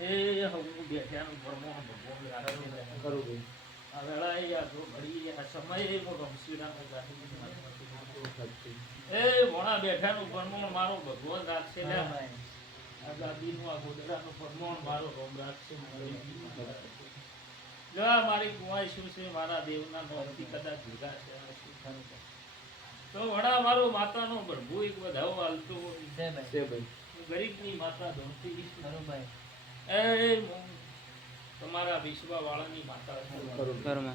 એ હવનું બેઠાનું ભરમો ભગવાન લાગે. આ વેળાએ આ જો ઘડીએ આ સમયે એ મારો ભગવાન રાખશે પરમોણ મારો કુંવાઈ છે મારા દેવના નોમથી કદાચ ભેગા છે. તો વડા મારો માતાનો પ્રભુ એક વધાવો હાલતો. છે ભાઈ. હું ગરીબની માતા ધોતી બરોબર એ તમારા વિશ્વા વાળાની માતા છું.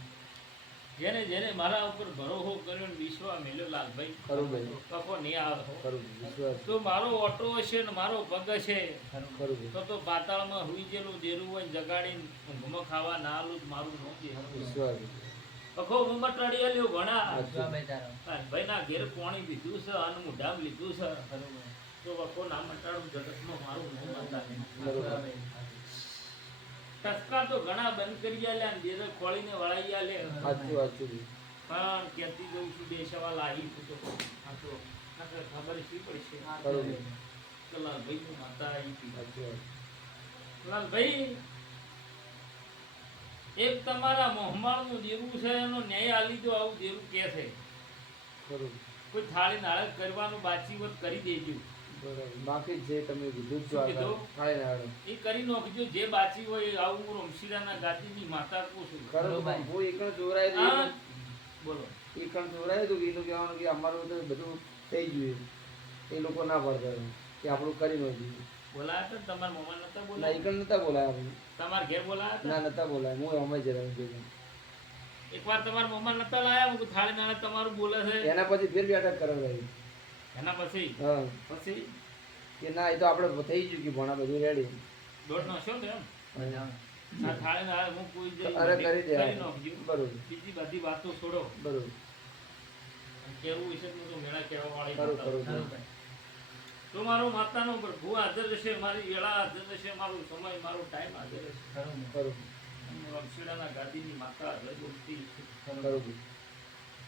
જેને જેને મારા ઉપર ભરોહો કર્યો ને વિશ્વા મેલ્યો લાલભાઈ. ખરું ભાઈ. કફો નહીં આવે ખરું વિશ્વાસ. તો મારો ઓટો હશે ને મારો પગ છે ખરું. ભાઈ. તો તો પાતાળમાં હુઈ જેલું દેરું હોય ને જગાડીને ઊંઘમાં ખાવા ના આલું તો મારું નો વિશ્વાસ. મમટડી આલ્યો ઘણા અચ્છા. ભાઈ ના ઘેર પાણી પીધું છે અને મુઢામ લીધું છે. તો અખો ના મટાડું જગતમાં મારું મોં માનતા ટસકા તો ઘણા બંધ કરી ગયા ને દેરે ખોળીને વળાઈ લે સાચું સાચું પણ કેતી જઉં છું બે સવાલ આવી તો. હાચો. ખબર શી પડશે? ખરું ભાઈ માતા આવી સાચું વાત. લાલભાઈ એક તમારા મોહમાળનું દેવું છે એનો ન્યાય આ લીધો આવું દેવું કે છે. કોઈ થાળી નાળક કરવાનું બાચીવત કરી દેજો. બરાબર. બાકી જે તમે કીધું જો છો શું કીધું? આગળ. થાય ને આગળ. એ કરી નાખજો જે બાચી હોય એ આવું હું રમશીરાના ગાદીની માતા કહું છું. ખરું ભાઈ. હું એકણ જોરાય તો બોલો. એકણ જોરાય તો એનું કહેવાનું કે અમારું તો બધું થઈ ગયું એ લોકો ના પડતા કે આપણું કરી નો જોઈએ બોલાયા ને? તમારા મમ્મા નતા ના બોલાયા નતા બોલાયા. તમારા ઘેર બોલાયા ના નતા બોલાયા. હું અમે જરા ભેગા. એકવાર તમારા મમ્મા નતા લાયા? હું થાળી નાળે તમારું બોલે છે. એના પછી ફેર બી અટક કરાવડાવી એના પછી? હા. પછી? કે ના એ તો આપણે થઈ ગયું કે ભણા બધું રેડી દોઢ નો છો ને એમ? આ થાળી ના હું કોઈ જઈ અરે કરી દે બરોબર. બીજી બધી વાતો છોડો. બરોબર. કેવું વિશે તો મેળા કહેવા વાળી. તો મારો માતાનો પ્રભુ હાજર હશે મારી વેળા હાજર હશે મારો સમય મારો ટાઈમ હાજર હશે રમશીડાના ગાદીની માતા હાજર બોલતી છું. તમારી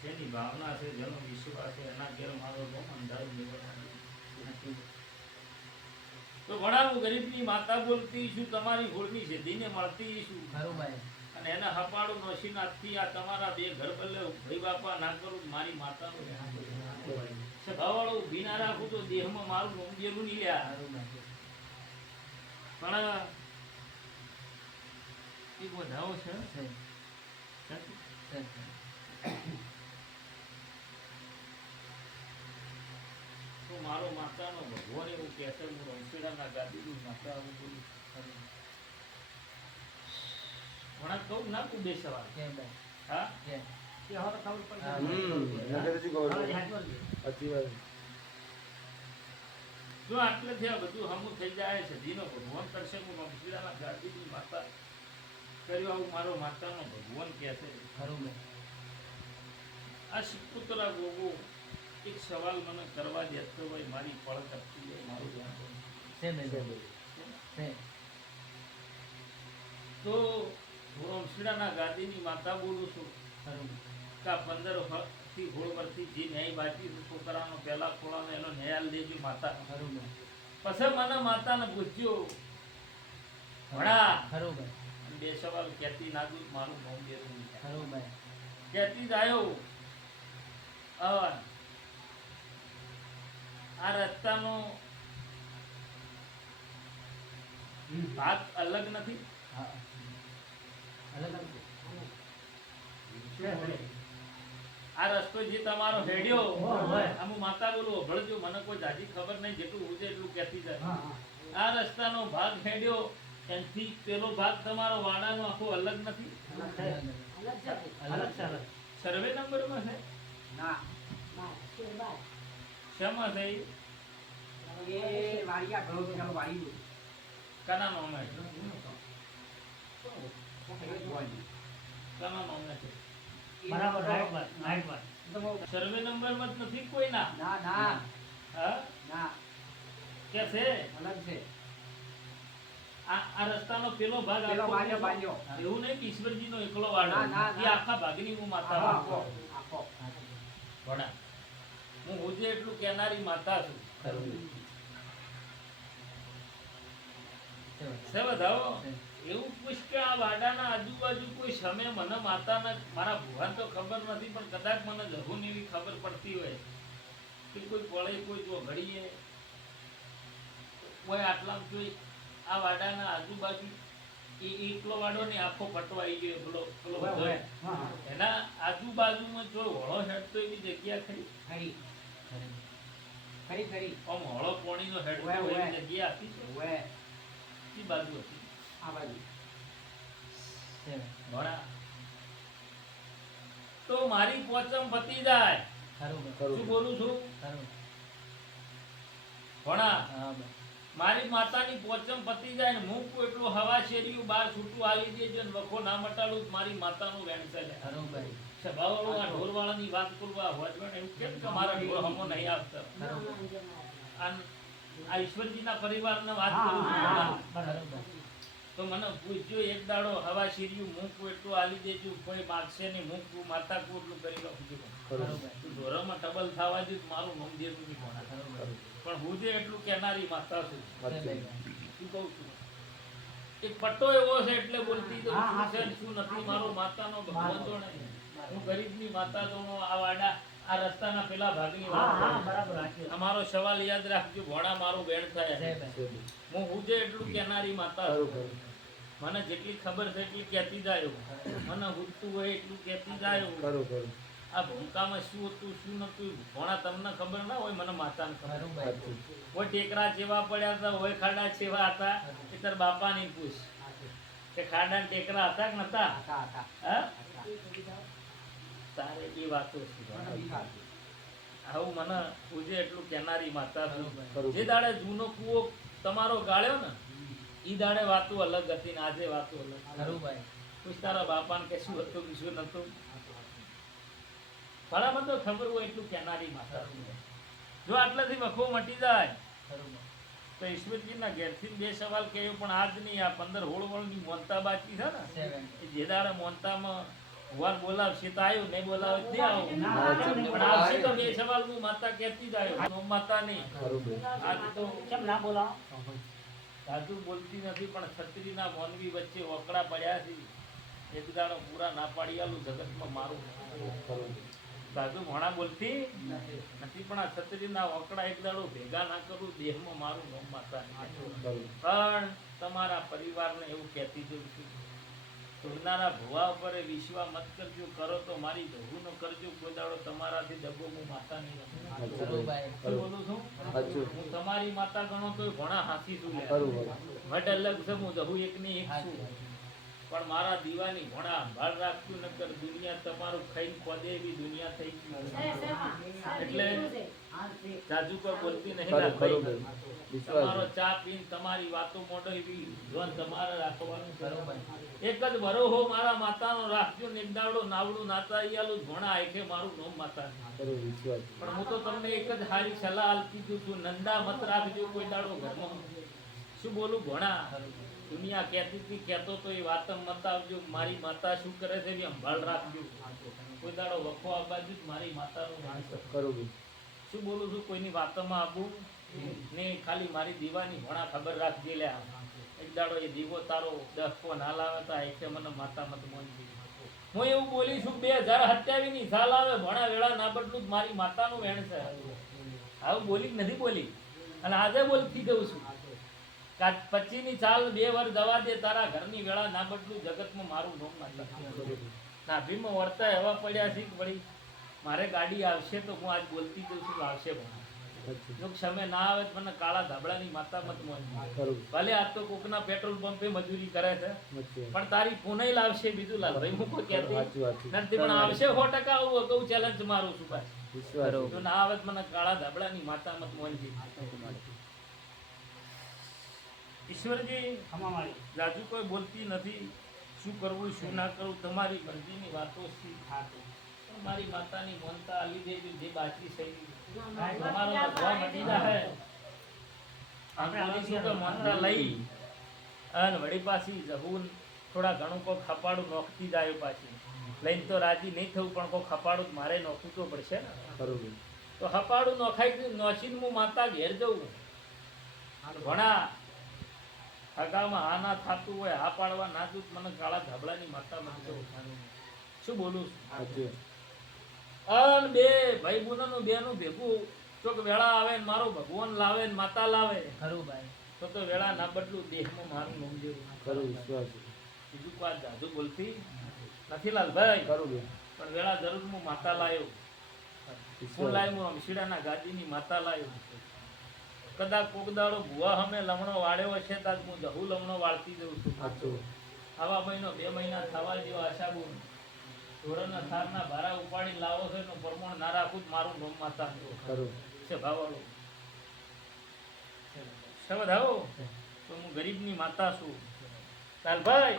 જેની ભાવના છે જેનો વિશ્વાસ છે એના ઘેર મારો બહુ અંધારું નીકળવાનું. તો ઘણા ગરીબની માતા બોલતી છું તમારી હોળની સિદ્ધિને મળતી છું? અને એને હપાડું થી આ તમારા બે ઘર બદલે ભાઈ બાપા ના કરું મારી માતાનું સભાવાળો ઊભી ના રાખું તો દેહમાં મારું લોંગેલું નહીં લ્યા. પણ એ વધાવો છે તો મારો માતાનો ભગવાન એવું કહે છે હું રણછોડના ગાદીની માતા આવું બોલું ઘણા કહું ના કુદે સવાલ. હા? જો હું રણછોડના ગાદીની માતા આ શિવપુત્રા ગોગો એક સવાલ મને કરવા દેતો હોય મારી કરતી હોય મારું. તો હું રમશીડાના ગાદીની માતા બોલું છું કે આ પંદર વખતથી હોળ વર્ષથી જે ન્યાય બાકી છોકરાનો પહેલા ખોળાનો એનો ન્યાય આલી દેજો માતા પછી મને માતાને પૂછ્યો ભણા અને બે સવાલ કહેતી નાદું મારું મોં બેરું નહીં. કહેતી જ આવ્યો આ રસ્તાનો ભાગ અલગ નથી? આ રસ્તો જે તમારો હેડ્યો આમ હું માતા બોલું ભળજો મને કોઈ જાજી ખબર નહીં જેટલું હું એટલું કહેતી જાય. આ રસ્તાનો ભાગ હેડ્યો એનથી પેલો ભાગ તમારો વાડાનો આખો અલગ નથી? સર્વે નંબરમાં છે? શેમાં છે ઈ? કના નામે છે કના નામે છે. બરાબર રાઈટ વાત રાઈટ વાત સર્વે નંબરમાં નથી કોઈ ના ના. ના ના. કે છે? અલગ છે. આ આ રસ્તાનો પેલો ભાગ પેલો ભાગ બાંધ્યો એવું નહીં કે ઈશ્વરજીનો એકલો વાળો એ આખા ભાગની હું માતા આખો આખો. ઘણા હું હોજે એટલું કેનારી માતા છું. ખરું. છે બધાઓ? એવું કે આ વાડાના આજુબાજુ કોઈ સમય મને માતાના મારા ભુવાને તો ખબર નથી પણ કદાચ મને લઘુને એવી ખબર પડતી હોય. કે કોઈ પડે કોઈ જો ઘડીએ કોઈ આટલા જોઈ આ વાડાના આજુબાજુ એ એકલો વાડો ને આખો પટવાઈ ગયો પેલો પેલો એના આજુબાજુમાં જો હળો હેડતો એવી જગ્યા ખરી? આમ હળો પોણીનો હેડતો. એવી જગ્યા હતી છે? બાજુ હતી. ઘોડા તો મારી પોચમ પતી જાય. શું બોલું છું? ઘોડા મારી માતાની પોચમ પતી જાય ને હું એટલું હવા શેરીયું બાર છૂટું આવી દેજો ને વખો ના મટાડું મારી માતાનું વેણ ચાલે સભાવાળું આ ઢોરવાળાની વાત કરવા હોજવણ એવું કેમ કે મારા ઢોર હમો નહીં આવતા? આ આ ઈશ્વરજીના પરિવારના વાત કરું તો મને પૂછજો એક દાડો હવા શીર્યું મૂકવું એટલું આલી દેજો કોઈ માગશે નહીં મૂકવું માતા કુ એટલું કરી લખજો તું ઢોરામાં ટબલ થવા દે તો મારું દેતું નહીં કોણા? પણ હું જે એટલું કહેનારી માતા છું. શું કહું છું? એક પટ્ટો એવો છે એટલે બોલતી તો હા, હા, છે શું નથી મારો માતાનો ભગવંતો નહીં. હું ગરીબની માતા તો આ વાડા આ રસ્તાના પેલા ભાગની વાત અમારો સવાલ યાદ રાખજો ભોણા મારું બેન થાય. હું હું જે એટલું કહેનારી માતા છું. મને જેટલી ખબર છે એટલી કહેતી જાય મને હુજતું હોય એટલું કહેતી જાય આ ભૂમકામાં શું હતું શું નતું ભોણા તમને ખબર ના હોય મને માતાને ખબર. હોય ટેકરા જેવા પડ્યા હતા હોય ખાડા જેવા હતા એ તાર બાપાની પૂછ. કે ખાડા ટેકરા હતા કે નતા? તારે એ વાતો છે? આવું મને પૂજે એટલું કેનારી માતા જે દાડે જૂનો કૂવો તમારો ગાળ્યો ને ઈ દાડે વાતો અલગ હતી ને આજે વાતો અલગ પૂછ તારા બાપાને કે શું હતું કે શું નતું. બરાબર તો ખબર હોય એટલું કેનારી માતા જો આટલાથી વખો મટી જાય તો ઈશ્વરજીના ઘેરથી બે સવાલ કહ્યું પણ આજ નહીં આ પંદર હોળ વળની મોનતા બાકી છે ને જે દાડે મોનતામાં ભગવાન બોલાવશે તો આવ્યું નહીં બોલાવે તો આવું. પણ આવશે તો બે સવાલ હું માતા કહેતી જ આવ્યો માતા નહીં આજ તો કેમ ના બોલાવો? સાધુ બોલતી નથી પણ છત્રીના મોનવી વચ્ચે ઓકડા પડ્યા છે. એક દાડો પૂરા ના પાડી આલું જગતમાં મારું સાધુ ઘણા બોલતી નથી. પણ આ છત્રીના ઓકડા એક દાડો ભેગા ના કરું દેહમાં મારું મોમ માતા પણ તમારા પરિવારને એવું કહેતી જોઉં છું તુરનારા ભુવા ઉપર વિશ્વા મત કરજો કરો તો મારી ધોવું નો કરજો કોઈ તમારાથી દગો હું માતા નહીં હું તમારી માતા ગણો તો ઘણા હાથી છું લે. અલગ છે હું દહુ એકની એક છું. પણ મારા દીવાની ઘણા ભાર રાખતું નકર દુનિયા તમારું ખાઈ ખોદે એવી દુનિયા થઈ ગઈ. એટલે જાજુ બોલતી નહીં. તમારો ચા પીન તમારી વાતો મોઢો એવી જોન તમારે રાખવાનું. એક જ વરો હો મારા માતાનો રાખજો ને એક દાડો નાવડું નાતા ઈયાલું ઘોણા આખે મારું નોમ માતા પણ હું તો તમને એક જ હારી સલાહ આલતી છું નંદા મત રાખજો કોઈ દાડો ઘરમાં. શું બોલું? ઘોણા. દુનિયા કહેતી હતી કહેતો તો એ વાત મત આવજો મારી માતા શું કરે છે એ સંભાળ રાખજો. કોઈ દાડો વખો આ બાજુ મારી માતાનું નામ છે. શું બોલું છું? કોઈની વાતોમાં આપું ને ખાલી મારી દીવાની ઘણા ખબર રાખજે લે એક દાડો એ દીવો તારો દસ ફોન હાલાવે તો એટલે મને માતા મત મોંજી હું એવું બોલી છું, બે હજાર સત્યાવીસની સાલ આવે ભણા વેળા ના બદલું મારી માતાનું વેણ છે. આવું બોલી નથી બોલી. અને આજે બોલતી ગયું છું. પચી ની ચાલ બે વાર દવા દે, તારા ઘરની વેળા ના બદલું જગતમાં મારું નોમ ના નાભીમાં વર્તા એવા પડ્યા છે વળી મારે ગાડી આવશે તો હું આજ બોલતી જઉં છું આવશે જો સમય ના આવે તો મને કાળા ધાબળાની માતા મત મોનજી ભલે આ તો કોકના પેટ્રોલ પંપે મજૂરી કરે છે પણ તારી પુનઈ લાવશે બીજું લાલ ભાઈ હું કોઈ કહેતી નથી પણ આવશે સો ટકા આવું અગાઉ ચેલેન્જ મારું છું પાછું. જો ના આવે તો મને કાળા ધાબળાની માતા મત મોનજી ઈશ્વરજી ખમા કોઈ બોલતી નથી શું કરવું શું ના કરવું તમારી મરજીની વાતો પણ મારી માતાની મનતા લીધે જે બાકી છે તમારો ભગવા મટી જાહે આપણે તો મનતા લઈ અને વળી પાછી જહુન થોડા ઘણું કોઈ ખપાડું નોખતી જાય પાછી. લઈને તો રાજી નહીં થવું પણ કોઈ ખપાડું મારે નોખવું તો પડશે ને. તો હપાડું નોખાઈ ગયું નોખીને હું માતા ઘેર જઉં. ઘણા હગામાં હા ના થાતું હોય હા પાડવા ના દૂત મને કાળા ધાબળાની માતા માનજો શું બોલું સાચું અન બે ભાઈ બુનનું બેનું ભેગું. ચોક વેળા આવે ને મારો ભગવાન લાવે ને માતા લાવે. ખરું ભાઈ. તો તો વેળા ના બદલું દેહમાં મારું નામ જેવું. ખરું વિશ્વાસ બીજું કોઈ જાજુ બોલતી નથી લાલભાઈ. ખરું પણ વેળા જરૂર હું માતા લાયો. હું લાયો હું અમશીડાના ગાદીની માતા લાયો. કદાચ કોક દાડો ભુવા હમે લમણો વાળ્યો હશે તાજ હું જહુ લમણો વાળતી જઉં છું. આવા મહિનો બે મહિના થવા જેવા આશાબુન. ધોરણના થારના ભારા ઉપાડી લાવો છો એનું પ્રમાણ ના રાખું મારું નામ માતા છે ભાવાળો. શબ્દ આવો તો હું ગરીબની માતા છું. લાલભાઈ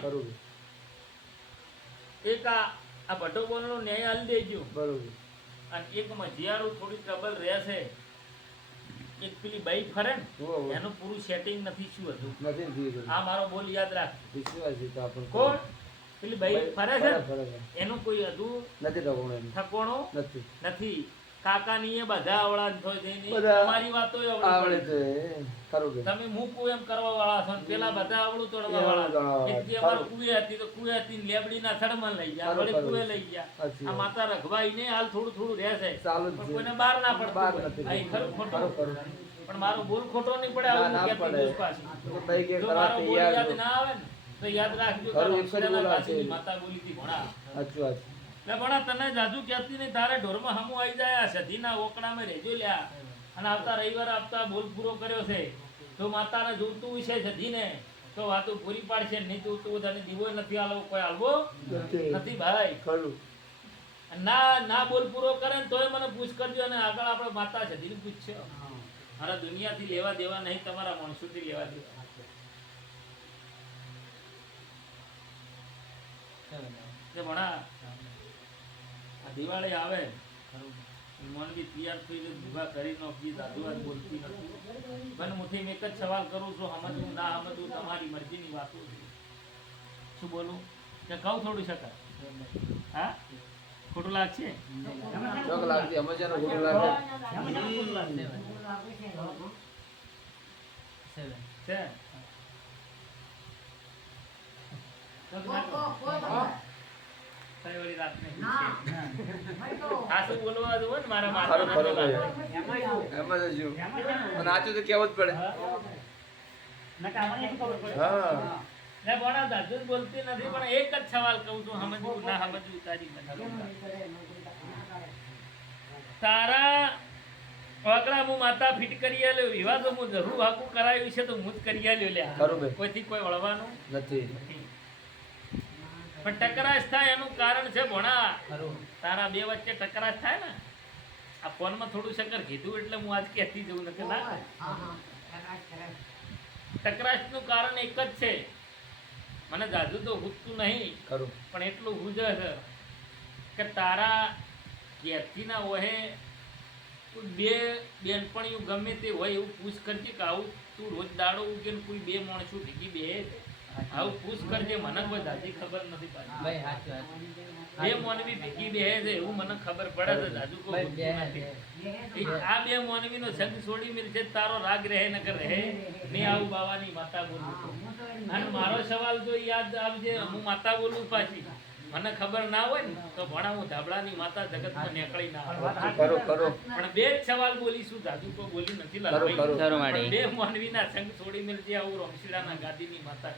એક આ આ ભટોબોનો ન્યાય આલી દેજો. બરોબર. અને એક મજિયારું થોડી ટ્રબલ રહેશે એક પેલી બાઈક ફરે ને એનું પૂરું સેટિંગ નથી શું હતું. આ મારો બોલ યાદ રાખ. કોણ? પેલી બાઈક ફરે છે. એનું કોઈ હતું નથી ટકોણું એનું. નથી. નથી. કાકાની એ બધા અવળા હોય જઈને તમારી વાતો આવડે છે ખરું કે. તમે મૂકું એમ કરવા વાળા છો પેલા બધા આવડું તોડવા વાળા દી અમારે કુએ હતી તો કુએ હતી લેબડી ના થડમાં લઈ ગયા વળી કુએ લઈ ગયા. આ માતા રખવાઈ ને હાલ થોડું થોડું રહેશે પણ. કોઈને બહાર ના પડતું બહાર નથી ખરું ખોટું. પણ મારો બોલ ખોટો નહીં પડે આવું કે પડે. કે જો મારો બોલ યાદ ના આવે ને તો યાદ રાખજો તારા એક જ અક્ષરના બોલા કાશીની છે. માતા બોલી હતી ભણા સાચું વાત. ભણા તને જાજુ કહેતી નહીં તારે ઢોરમાં હમું આવી જાય સધીના ઓકડામાં રહેજો લ્યા. અને આવતા રવિવાર આપતા બોલ પૂરો કર્યો છે. જો માતાને જોતું છે સધીને તો વાતો પૂરી પાડશે. નહીં જોતું તને દીવો નથી આલવો કોઈ આલવો નથી. નથી ભાઈ. ખરું. ના ના બોલ પૂરો કરે ને તોય મને પૂછ કરજો અને આગળ આપણે માતા સધીને પૂછશે મારા દુનિયાથી લેવા દેવા નહીં તમારા માણસોથી લેવા દેવા. જે ભણા આ. દિવાળી આવે. મનથી તૈયાર થઈને ભૂગા કરી નોખી દાદુ આજ બોલતી નથી. પણ મુઠી મેં એક જ સવાલ કરું છું સમજવું ના સમજવું તમારી મરજીની વાતો છે. શું બોલું? કે કહું થોડું શકાય? હા? ખોટું લાગશે? ખોટું લાગશે. છે કઈ વળી રાત નહીં આ શું બોલવા જવું ને મારા ખરું, ખરું, માતા ખરું. એમાં જ છું. અને એક જ સવાલ કહું છું સમજવું ના સમજવું તારી તારા વાકડા હું માતા ફિટ કરી આલ્યો વિવાહ તો હું જરૂર હાકું કરાયું છે તો હું જ કરી આલ્યો લ્યા. કોઈથી કોઈ વળવાનું નથી પણ ટકરાશ થાય એનું કારણ છે ભણા. તારા બે વચ્ચે ટકરાશ થાય ને આ ફોનમાં થોડું શંકર કીધું એટલે હું આજ કહેતી જવું નથી ના. ટકરાશનું કારણ એક જ છે. મને જાજુ તો હુજતું નહીં. ખરું. પણ એટલું હુજ કે તારા ઘેરથી ના હોય કોઈ બે બેનપણીઓ ગમે તે હોય એવું પૂછ કરતી કે આવું તું રોજ દાડો ઉગે કોઈ બે માણસું ભેગી બે આવું પૂછ કરજે મને કોઈ દાદી ખબર નથી પાછી. ભાઈ સાચી વાત. બે મોનવી ભેગી બે છે એવું મને ખબર પડે છે દાદુ કો આ બે મોનવી મોનવીનો સંગ છોડી મેલ છે તારો રાગ રહે ન કર રહે. મેં આવું બાવાની માતા બોલું અને મારો સવાલ તો યાદ આવજે હું માતા બોલું પાછી. મને ખબર ના હોય ને તો ભણા હું ધાબળાની માતા જગતમાં નીકળી ના કરો ખરું પણ બે જ સવાલ બોલીશું જાદુ કો બોલી નથી. પણ બે મોનવીના સંગ છોડી મિલ છે આવું રમશીડાના ગાદીની માતા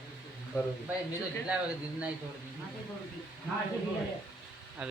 ખરું ભાઈ મેં તો કેટલા વખત દીધ. નહીં તોડી